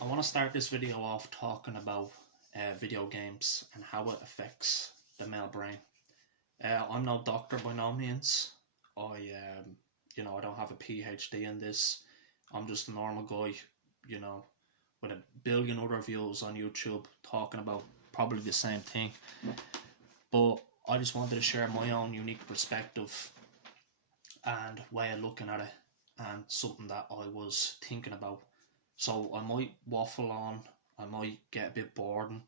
I want to start this video off talking about video games and how it affects the male brain. I'm no doctor by no means. I don't have a PhD in this. I'm just a normal guy, with a billion other views on YouTube talking about probably the same thing. But I just wanted to share my own unique perspective and way of looking at it, and something that I was thinking about. So I might waffle on, I might get a bit bored, and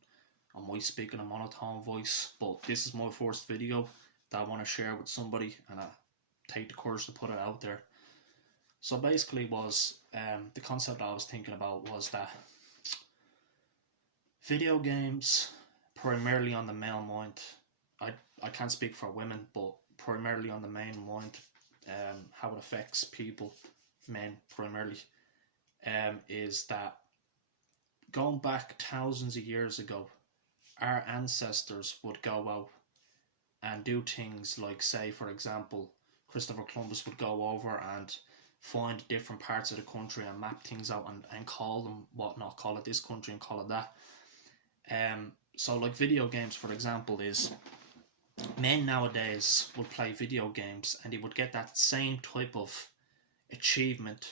I might speak in a monotone voice, but this is my first video that I want to share with somebody, and I take the courage to put it out there. So basically the concept I was thinking about was that video games, primarily on the male mind, I can't speak for women, but primarily on the main mind, how it affects people, men primarily, is that going back thousands of years ago, our ancestors would go out and do things like, say, for example, Christopher Columbus would go over and find different parts of the country and map things out and call them whatnot, call it this country and call it that. So like video games, for example, is men nowadays would play video games and they would get that same type of achievement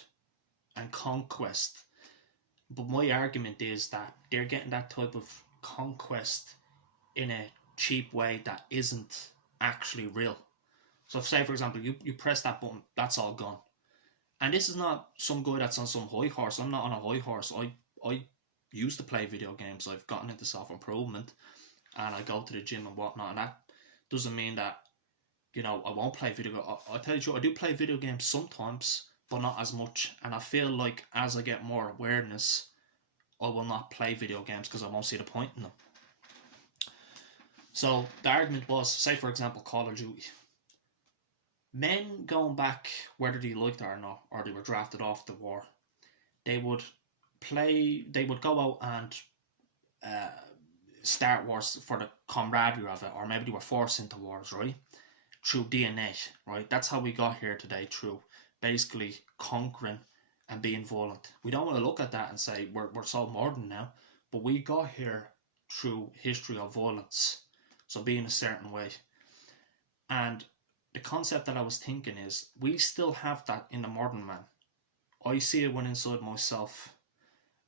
and conquest. But my argument is that they're getting that type of conquest in a cheap way that isn't actually real. So say for example you press that button, that's all gone. And this is not some guy that's on some high horse. I'm not on a high horse. I used to play video games. I've gotten into self-improvement and I go to the gym and whatnot, and that doesn't mean that I won't play video games. I'll tell you what, I do play video games sometimes, but not as much. And I feel like as I get more awareness, I will not play video games because I won't see the point in them. So the argument was, say for example, Call of Duty. Men going back, whether they liked it or not, or they were drafted off the war, they would go out and start wars for the camaraderie of it, or maybe they were forced into wars, right? Through DNA, right? That's how we got here today, through basically conquering and being violent. We don't want to look at that and say we're so modern now, but we got here through history of violence, so being a certain way. And the concept that I was thinking is, we still have that in the modern man. I see it when inside myself,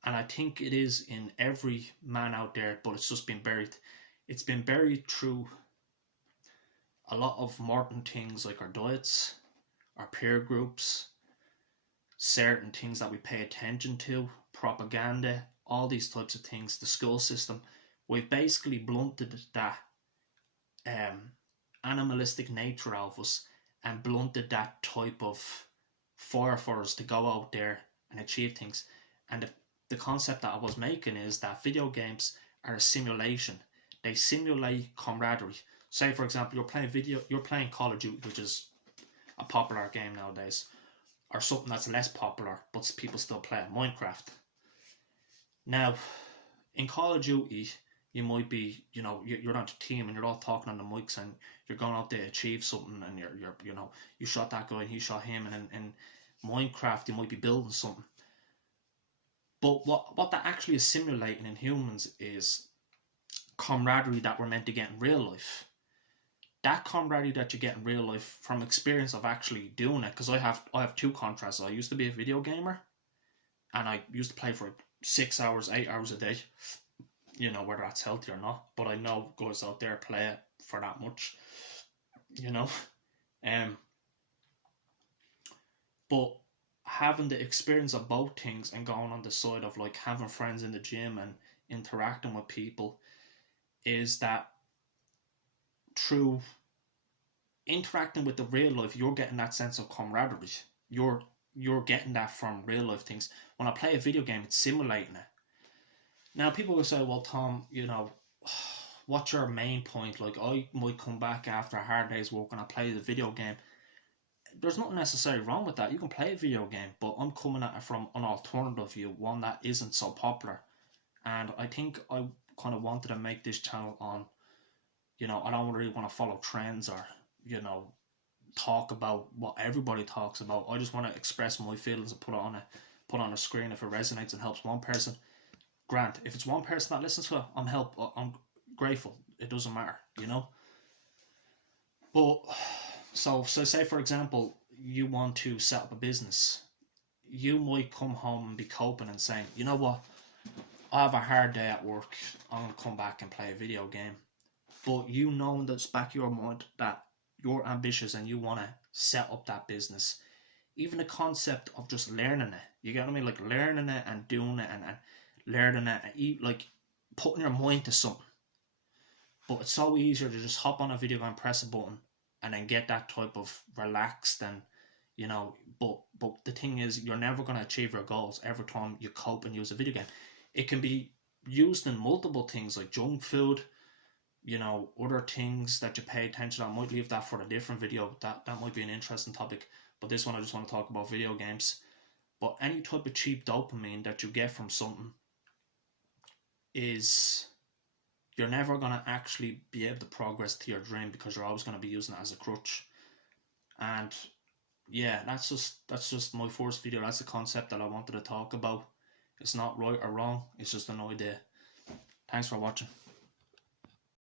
and I think it is in every man out there, but it's just been buried. It's been buried through a lot of modern things like our diets, our peer groups, certain things that we pay attention to, propaganda, all these types of things, the school system. We've basically blunted that animalistic nature of us and blunted that type of fire for us to go out there and achieve things. And the concept that I was making is that video games are a simulation. They simulate camaraderie. Say for example, you're playing Call of Duty, which is a popular game nowadays, or something that's less popular but people still play it, Minecraft. Now, in Call of Duty, you might be, you're on a team and you're all talking on the mics and you're going out there to achieve something, and you shot that guy and he shot him, and in Minecraft you might be building something. But what that actually is simulating in humans is camaraderie that we're meant to get in real life. That camaraderie that you get in real life from experience of actually doing it, because I have two contrasts. I used to be a video gamer and I used to play for 6 hours, 8 hours a day, whether that's healthy or not, but I know guys out there play it for that much, but having the experience of both things and going on the side of like having friends in the gym and interacting with people, is that through interacting with the real life, you're getting that sense of camaraderie. You're getting that from real life things. When I play a video game, it's simulating it. Now people will say, well Tom, what's your main point? Like, I might come back after a hard day's work and I play the video game. There's nothing necessarily wrong with that. You can play a video game, but I'm coming at it from an alternative view, one that isn't so popular. And I think I kind of wanted to make this channel on, I don't really want to follow trends or, talk about what everybody talks about. I just want to express my feelings and put it on a screen. If it resonates and helps one person, Grant. If it's one person that listens to it, I'm grateful. It doesn't matter, you know. But so say for example, you want to set up a business. You might come home and be coping and saying, you know what, I have a hard day at work. I'm gonna come back and play a video game. But you know in the back of your mind that you're ambitious and you want to set up that business. Even the concept of just learning it, you get what I mean? Like learning it and doing it and learning it, and like putting your mind to something. But it's so easier to just hop on a video game, press a button, and then get that type of relaxed and, you know. But the thing is, you're never going to achieve your goals every time you cope and use a video game. It can be used in multiple things like junk food, you know, other things that you pay attention to. I might leave that for a different video. That might be an interesting topic. But this one I just want to talk about video games. But any type of cheap dopamine that you get from something is, you're never going to actually be able to progress to your dream because you're always going to be using it as a crutch. And yeah, that's just my first video. That's the concept that I wanted to talk about. It's not right or wrong, it's just an idea. Thanks for watching.